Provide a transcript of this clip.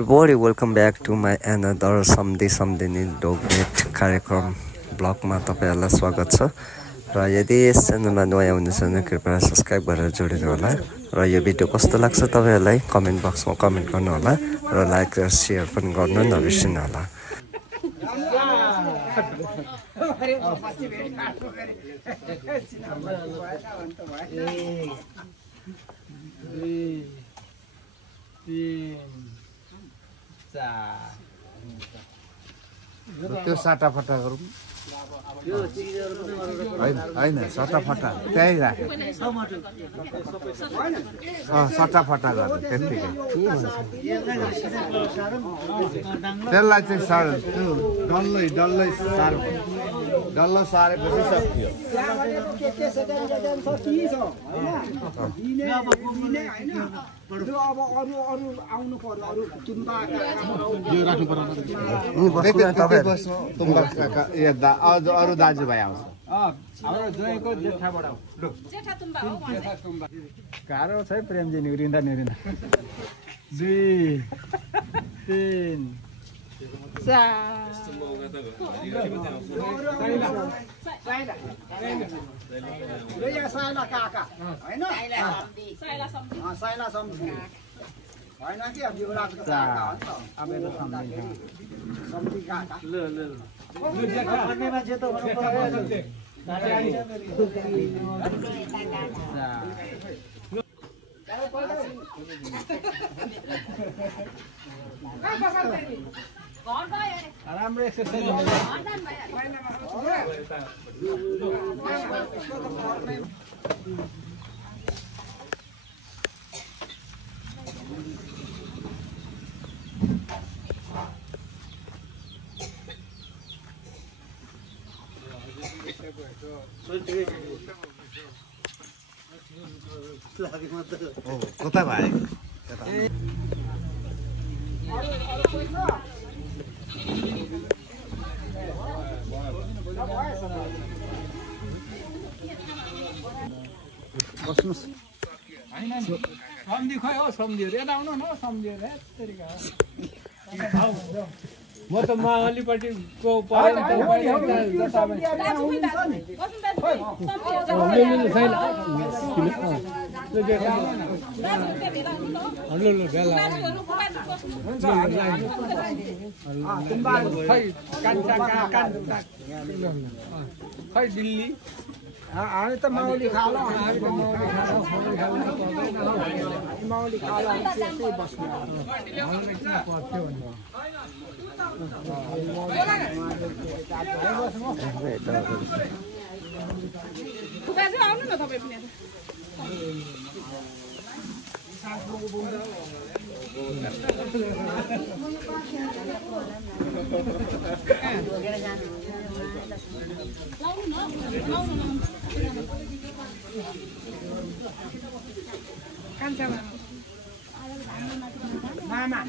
everybody, welcome back to my another Samdini Dognet कार्यक्रम ब्लगमा तपाईहरुलाई स्वागत छ र यदि यस च्यानलमा नयाँ हुनुहुन्छ भने कृपया सब्स्क्राइब गरेर जोडिनु होला र यो भिडियो कस्तो लाग्छ तपाईहरुलाई कमेन्ट बक्समा कमेन्ट गर्नु होला र लाइक र शेयर पनि गर्नु नबिर्सनु होला। त्यो साटाफाटा गरौँ होइन साटाफाटा त्यही राख्यो साटाफाटा गर्नु त्यतिकै त्यसलाई चाहिँ साह्रो डल्लै सारेपछि सक्यो। अरू दाजुभाइ आउँछ गाह्रो छ है प्रेमजी निहुरिँदा 2 3 राम्रो एक्सरसाइज कता भाइ बस्नुस् सम्झी खै हो सम्झीहरु यता आउनु न सम्झीहरु म त मावलीपट्टिको परेन त खै दिल्ली हामी त माउली खाला माउली खाला त्यस्तै बस्नु पर्थ्यो आउनु न तपाईँ पनि मामा